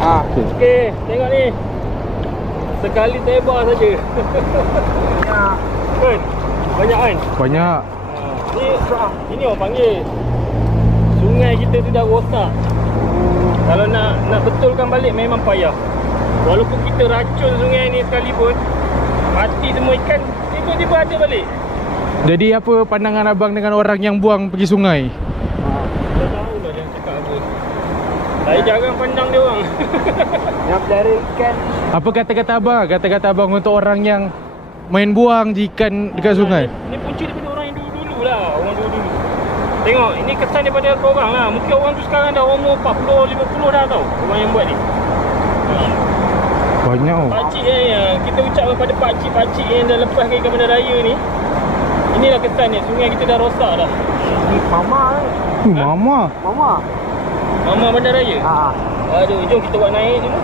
Okey, tengok ni. Sekali tebak saja. Banyak. Kan? Banyak kan? Banyak. Ini orang panggil sungai kita tu dah rosak. Kalau nak betulkan balik memang payah. Walaupun kita racun sungai ni sekalipun, mati semua ikan, tiba-tiba ada balik. Jadi apa pandangan abang dengan orang yang buang pergi sungai? Tak tahulah dia cakap apa. Saya jarang pandang dia orang. Yang pelihara ikan. Apa kata-kata abang? Kata-kata abang untuk orang yang main buang ikan dekat sungai. Ni punca daripada orang yang dulu-dulu lah. Orang dulu-dulu. Tengok, ini kesan daripada korang lah. Mungkin orang tu sekarang dah umur 40, 50 dah tau. Orang yang buat ni. Banyak oh. Pakcik yang kita ucapkan pada pakcik-pakcik yang dah lepaskan ikan bandar raya ni. Inilah kesan ni. Sungai kita dah rosak dah. Mama Mama. Mama. Mama bandar raya. Ha. Aduh, jom kita buat naik dulu.